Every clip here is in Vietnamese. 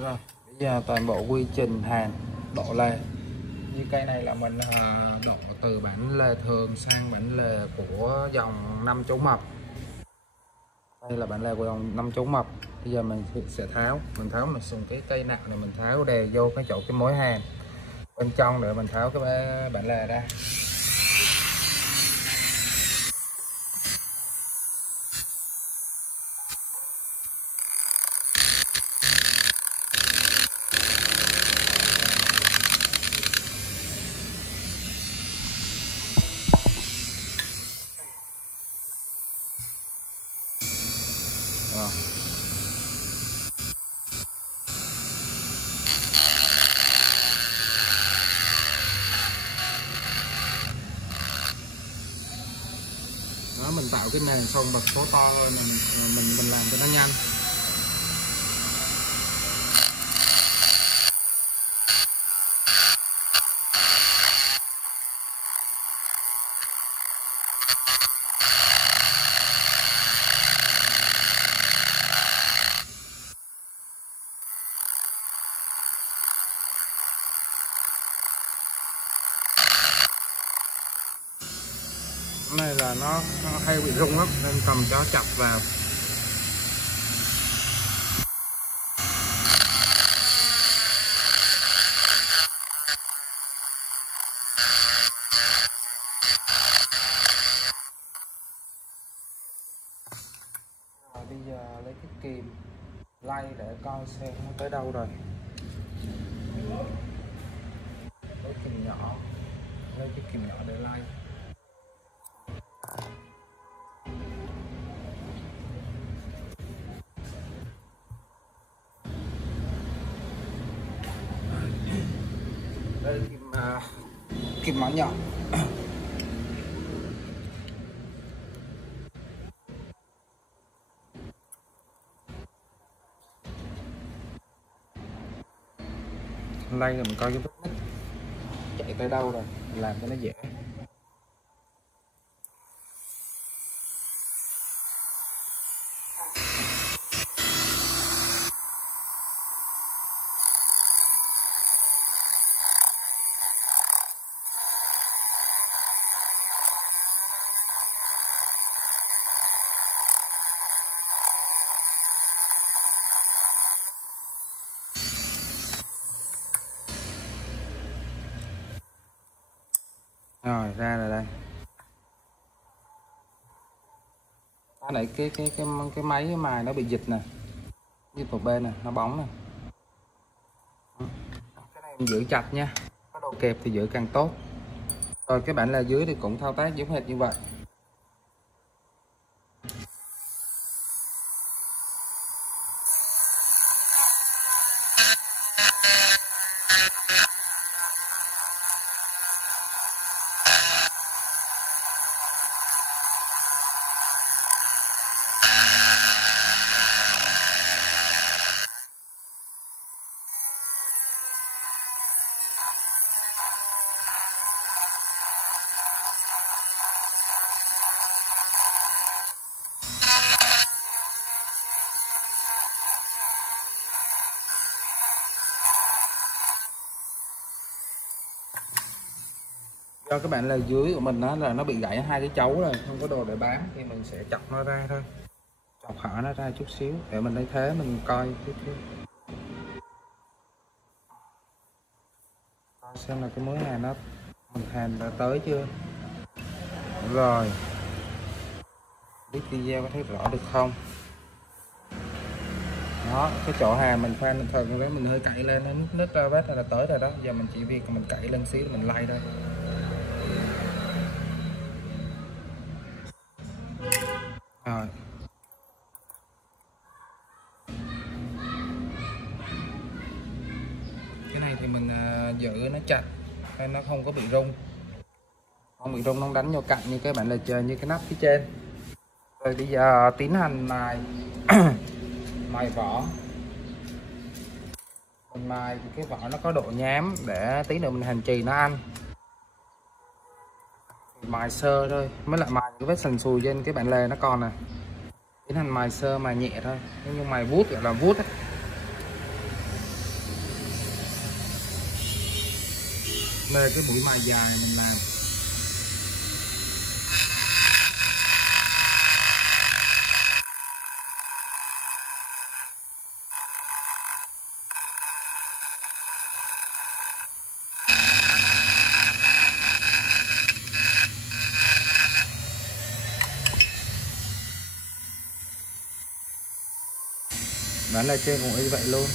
Rồi bây giờ toàn bộ quy trình hàn độ lề. Như cây này là mình độ từ bản lề thường sang bản lề của dòng 5 chú mập. Đây là bản lề của dòng 5 chú mập. Bây giờ mình sẽ tháo, mình dùng cái cây nặng này mình tháo đều vô cái chỗ cái mối hàn bên trong để mình tháo cái bản lề ra. Rồi. Đó, mình tạo cái nền xong bật số to thôi, mình làm cho nó nhanh. Cái này là nó hay bị rung lắm nên cầm cho chặt vào. Rồi bây giờ lấy cái kìm lay để coi xem nó tới đâu rồi. Lấy kìm nhỏ, lấy cái kìm nhỏ để lay. Đây kìm mỏ nhọn. Lay rồi mình coi cái vết nứt chạy tới đâu rồi, làm cho nó dễ. Rồi ra rồi đây. Cái này cái máy mài nó bị dịch nè, như một bên nè, nó bóng nè. Cái này mình giữ chặt nha, có độ kẹp thì giữ càng tốt. Rồi cái bản là dưới thì cũng thao tác giống hệt như vậy. Do các bạn là dưới của mình đó là nó bị gãy hai cái chấu rồi, không có đồ để bám thì mình sẽ chọc nó ra thôi, chọc hở nó ra chút xíu để mình lấy thế mình coi chút coi xem là cái mối hàn nó mình hàn đã tới chưa. Rồi biết video có thấy rõ được không? Đó, cái chỗ hàn mình khoan thường đó mình hơi cạy lên nó nứt ra vết là tới rồi đó. Giờ mình chỉ việc mình cạy lên xíu mình lay thôi. Rồi. Cái này thì mình giữ nó chặt nên nó không có bị rung. Không bị rung, nó đánh vô cạnh như cái bạn là chơi như cái nắp phía trên. Rồi bây giờ tiến hành mài mài vỏ. Mình mài cái vỏ nó có độ nhám để tí nữa mình hành trì nó ăn. Mài sơ thôi, mới lại mài cái vết sần sùi trên cái bản lề nó còn nè. Tiến hành mài sơ, mài nhẹ thôi, nhưng mài vuốt gọi là vuốt ấy. Đây cái mũi mài dài mình làm. Bán là trên cũng như vậy luôn.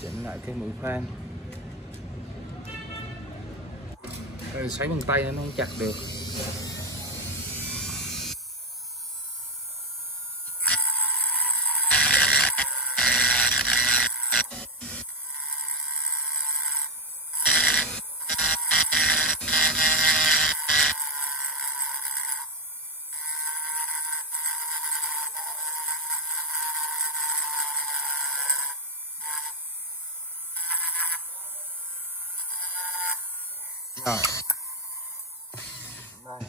Chỉnh lại cái mũi khoan. Sấy bằng tay nó không chặt được. Rồi. Đây.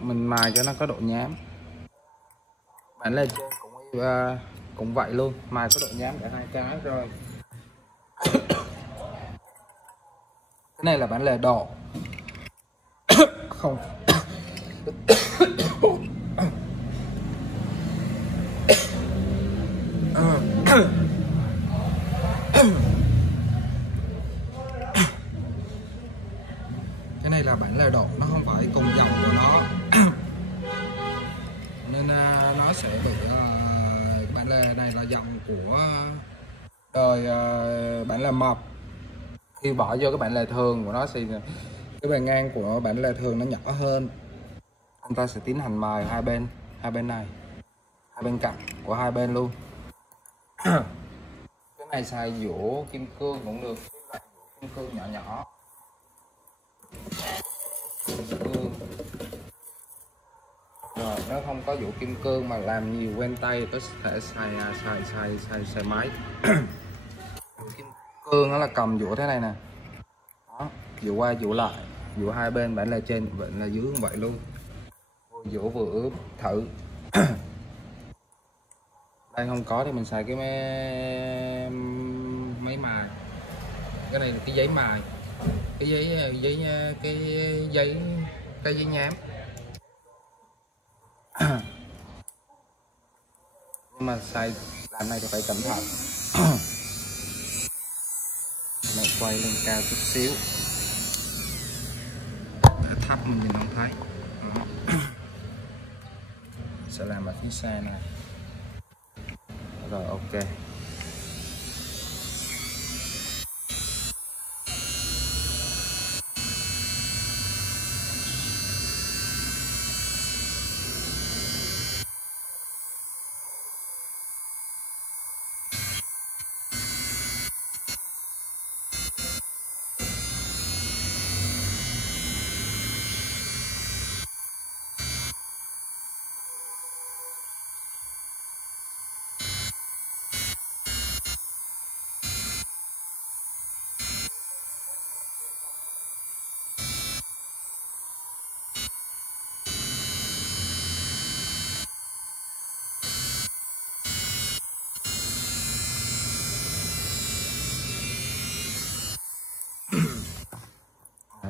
Mình mài cho nó có độ nhám. Bản lên trên cũng vậy luôn, mài có độ nhám cả hai cái rồi. Cái này là bản lề độ. Không. Cái này là bản lề độ, nó không phải cùng dòng của nó. Nên nó sẽ bị bản lề này là dòng của đời bản lề mập. Khi bỏ vô cái bản lề thường của nó thì cái bề ngang của bản lề thường nó nhỏ hơn. Chúng ta sẽ tiến hành mài hai bên này, hai bên cạnh của hai bên luôn. Cái này xài dũa kim cương cũng được, kim cương nhỏ nhỏ. Kim cương. Rồi, nếu không có dũa kim cương mà làm nhiều quen tay có thể xài máy. Kim cương nó là cầm dũa thế này nè. Đó, dũa qua dũa lại, dũa hai bên bản là trên vậy là dưới cũng vậy luôn. Dũa vừa ướp thử. Đây không có thì mình xài cái máy mài. Cái này là cái giấy mài, cái giấy nhám. Nhưng mà xài làm này thì phải cẩn thận. Này quay lên cao chút xíu để thấp mình nhìn không thấy. Sẽ làm ở phía xa này. Rồi ok.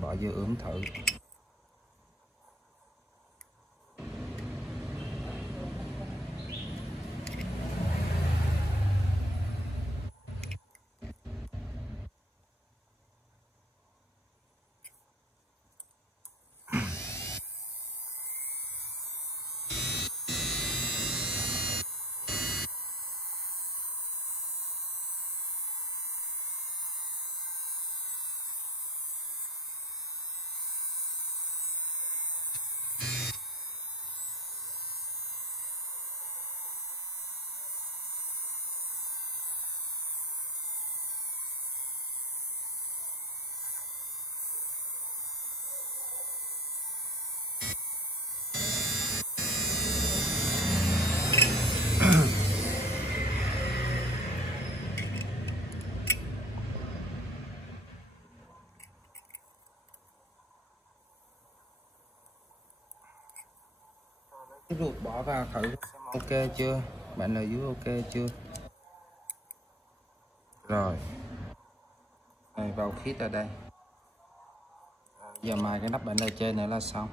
Bỏ vô ướm thử. cái ruột bỏ vào thử xem ok chưa, bạn ở dưới ok chưa. Rồi này, vào khít ở đây, giờ mài cái nắp bản lề trên nữa là xong.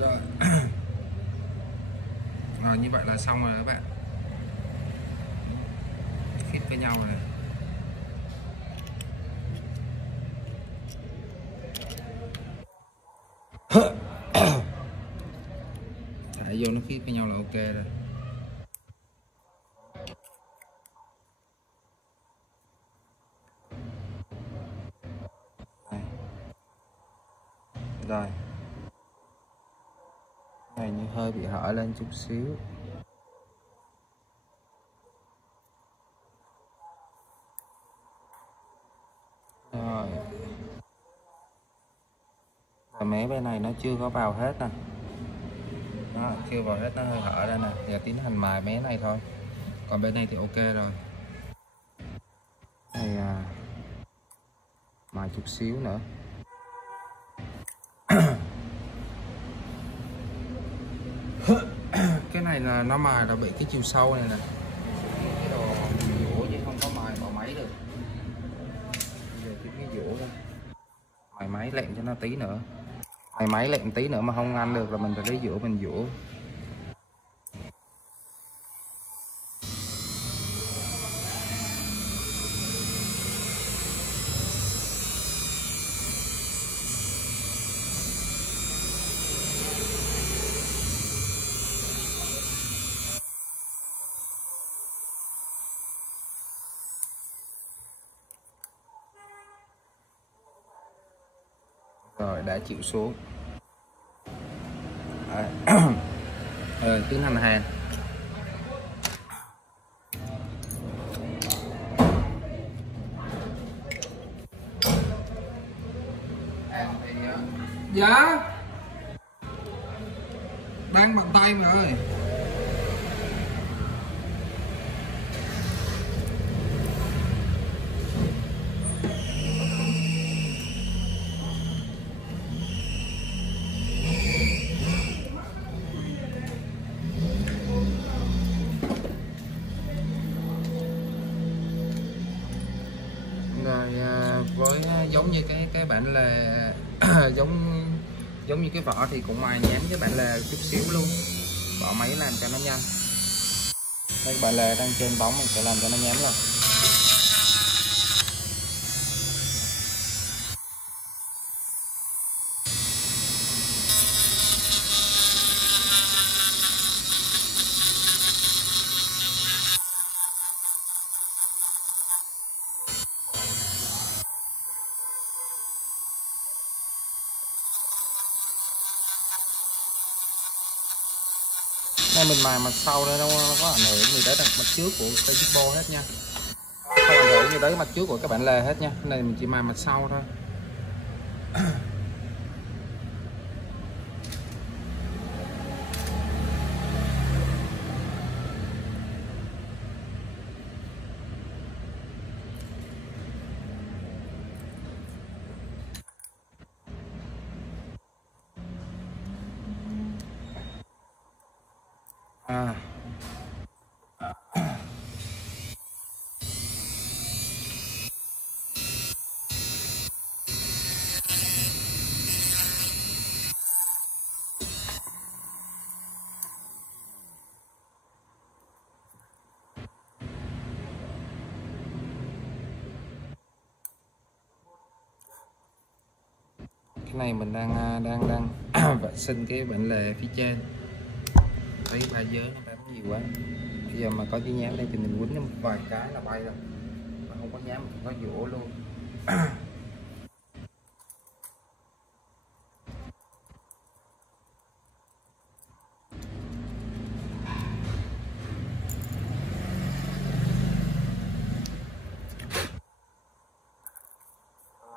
Rồi. Rồi như vậy là xong rồi các bạn, khít với nhau này. Thả vô nó khít với nhau là ok rồi. Đây. Rồi này như hơi bị hở lên chút xíu. Rồi mé bên này nó chưa có vào hết nè, nó chưa vào hết, nó hơi hở ra nè. Giờ tiến hành mài mé này thôi, còn bên này thì ok rồi. Đây mài chút xíu nữa. Cái này là nó mài là bị cái chiều sâu này nè, cái đồ dũa chứ không có mài vào máy được. Bây giờ cái dũa ra mài máy lẹn cho nó tí nữa, mài máy lẹn tí nữa mà không ăn được là mình phải lấy dũa mình dũa. Rồi đã chịu xuống. Rồi tiến hành hàn. Hàn thì dạ đang bằng tay mà ơi. Với giống như cái bản là giống như cái vỏ thì cũng mài nhám với bạn là chút xíu luôn, bỏ máy làm cho nó nhanh. Đây bạn là đang trên bóng, mình sẽ làm cho nó nhám rồi. Đây mình mài mặt sau đây đâu có ảnh hưởng gì tới mặt trước của cây Jumbo hết nha, không ảnh hưởng gì tới mặt trước của các bạn lề hết nha. Cái này mình chỉ mài mặt sau thôi. Cái này mình đang vệ sinh cái bản lề phía trên, thấy ba giới nó bám nhiều quá. Bây giờ mà có cái nhám đây thì mình quýnh nó một vài cái là bay rồi, mà không có nhám mình có dũa luôn.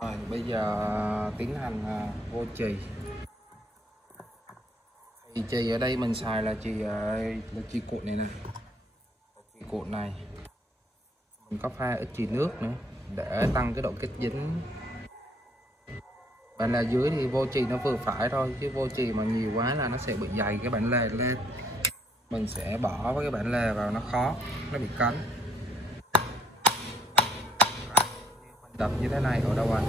Rồi bây giờ tiến hành vô chì. Thì chì ở đây mình xài là chì cuộn này nè, chì cuộn này. Mình có pha ít chì nước nữa để tăng cái độ kết dính. Bản lề dưới thì vô chì nó vừa phải thôi, chứ vô chì mà nhiều quá là nó sẽ bị dày cái bản lề lên. Mình sẽ bỏ với cái bản lề vào nó khó, nó bị cấn. Mình đập như thế này ở đâu rồi?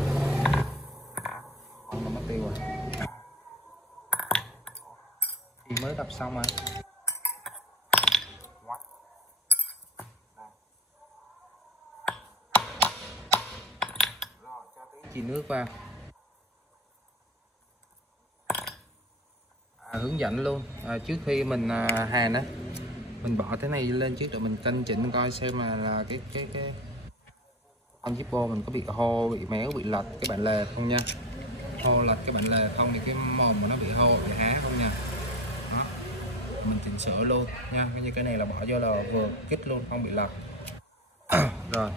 Không có mất tiêu rồi. Thì mới đập xong rồi. Rồi cho tí chì nước vào. Hướng dẫn luôn trước khi mình hàn á, mình bỏ cái này lên trước để mình cân chỉnh coi xem là cái con Zippo mình có bị hô, bị méo, bị lật cái bản lề không nha. Hô lật cái bản lề không thì cái mồm mà nó bị hô, bị há không nha. Đó. Mình chỉnh sửa luôn nha, như cái này là bỏ vô là vừa kích luôn, không bị lật. Rồi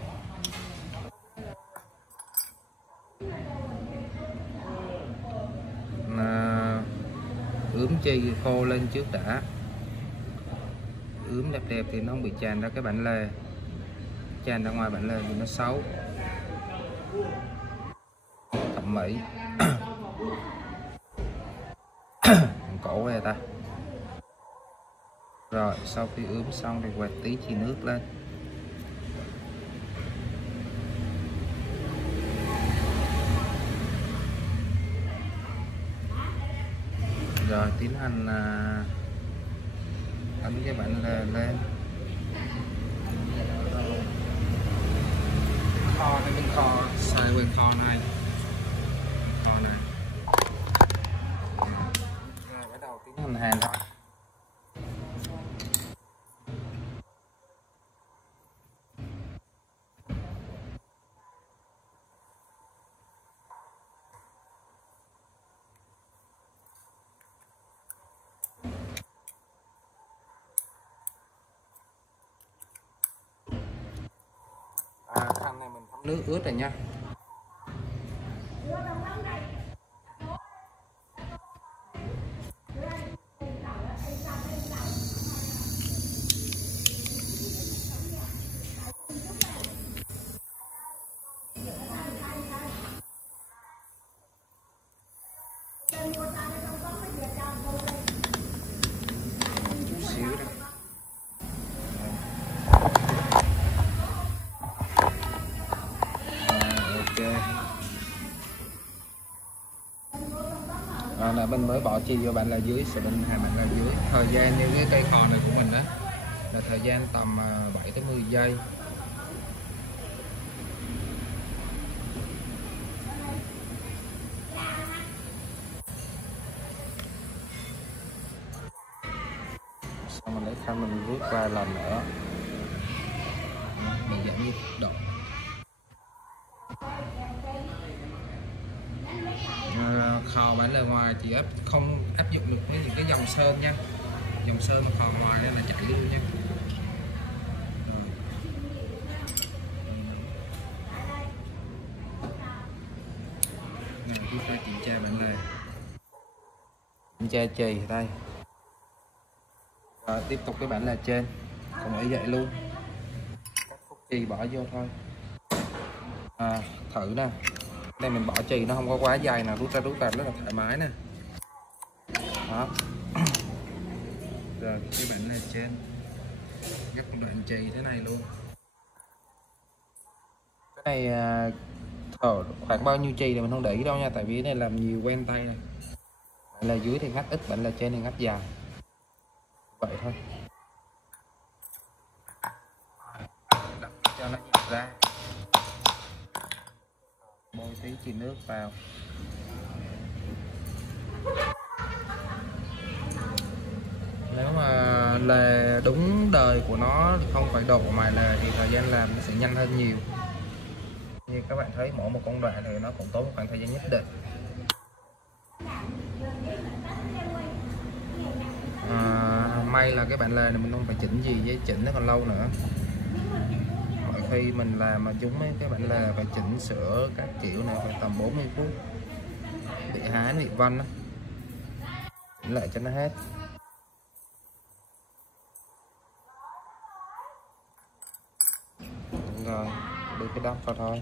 ướm chì khô lên trước đã, ướm đẹp đẹp thì nó không bị tràn ra cái bản lề, tràn ra ngoài bản lề thì nó xấu, thẩm mỹ. Cổ về ta. Rồi sau khi ướm xong thì quẹt tí chì nước lên. Rồi tiến hành ấn cái bản lề lên. Kho này, bên kho xài bên kho này, rồi bắt đầu tiến hành hàn thôi. Khăn này mình thấm nước ướt rồi nha. Chút xíu đây. Là mình mới bỏ chì vô bạn là dưới, sẽ bên hai bạn là dưới. Thời gian như cái cây kho này của mình đó là thời gian tầm 7 tới 10 giây. Xong mình lấy khăn mình vuốt vài lần nữa, mình giảm nhiệt độ. Khò bản lề ngoài chỉ không áp dụng được với những cái dòng sơn nha, dòng sơn mà khò ngoài nên là chạy luôn nha. Rồi. Nào chúng ta kiểm tra bản lề, kiểm tra chì đây. Rồi tiếp tục cái bản lề trên cũng ở vậy luôn, các khúc chì bỏ vô thôi. Thử nè, đây mình bỏ chì nó không có quá dài nè, rút ra rất là thoải mái nè. Đó. Rồi cái bản này trên gấp một đoạn chì thế này luôn. Cái này khoảng bao nhiêu chì thì mình không để ý đâu nha, tại vì cái này làm nhiều quen tay này. Bản là dưới thì ngắt ít, bản là trên thì ngắt dài, vậy thôi. Đập cho nó nhẹ ra, bôi tí chì nước vào. Nếu mà lề đúng đời của nó không phải độ mài lề thì thời gian làm nó sẽ nhanh hơn nhiều. Như các bạn thấy mỗi một công đoạn thì nó cũng tốn một khoảng thời gian nhất định. May là cái bản lề này mình không phải chỉnh gì, với chỉnh nó còn lâu nữa. Mọi khi mình làm mà chúng mấy cái bản lề phải chỉnh sửa các kiểu này phải tầm 40 phút, bị hán bị vân đó. Chỉnh lại cho nó hết. Rồi đưa cái đắp vào thôi.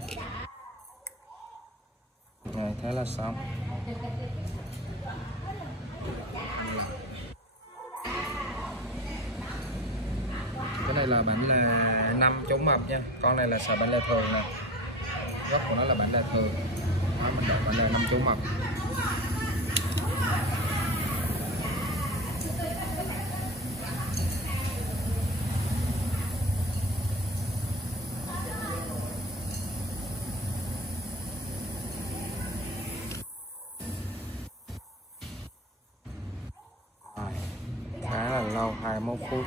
Rồi thế là xong. Cái này là bản là 5 chống mập nha, con này là xài bản lề thường nè, gốc của nó là bản lề thường. Đó, mình đọc bản lề 5 chống mập. Khá là lâu, 21 phút.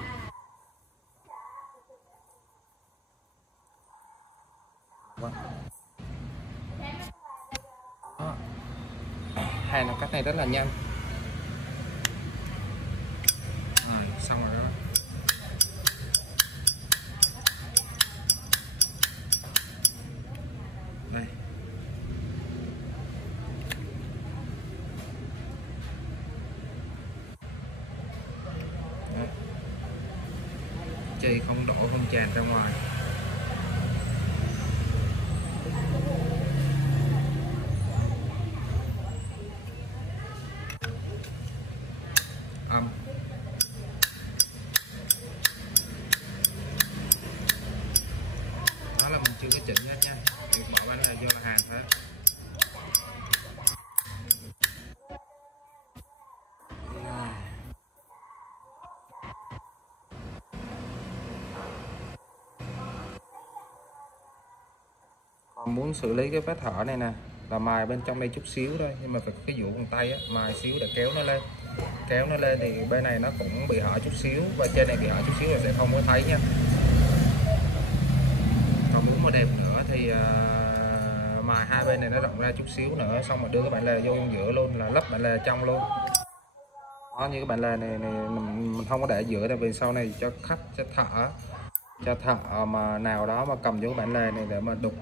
Đó. Hàng nó cắt này rất là nhanh. Rồi, xong rồi đó. Đây. Đấy. Chì không đổ không tràn ra ngoài. Âm. Đó là mình chưa có chỉnh hết nha, mình bỏ bánh là do là hàng hết. Còn muốn xử lý cái vết hở này nè là mài bên trong đây chút xíu thôi, nhưng mà phải có cái dũa bằng tay á, mài xíu để kéo nó lên. Kéo nó lên thì bên này nó cũng bị hở chút xíu và trên này bị hở chút xíu là sẽ không có thấy nha. Còn muốn mà đẹp nữa thì mài hai bên này nó rộng ra chút xíu nữa, xong rồi đưa cái bản lề vô giữa luôn, là lắp bản lề trong luôn. Đó, như cái bản lề này mình không có để giữa, tại vì sau này cho khách cho thợ mà nào đó mà cầm vô cái bản lề này để mà đục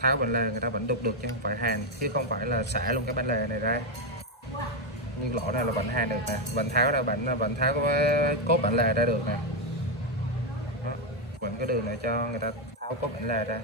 tháo bản lề, người ta vẫn đục được chứ không phải hàn, chứ không phải là xả luôn cái bản lề này ra. Nhưng lỗ này là vẫn hàn được nè, vẫn tháo ra vẫn tháo cái cốt bản lề ra được nè. Đó, vẫn có đường để cho người ta tháo cốt bản lề ra.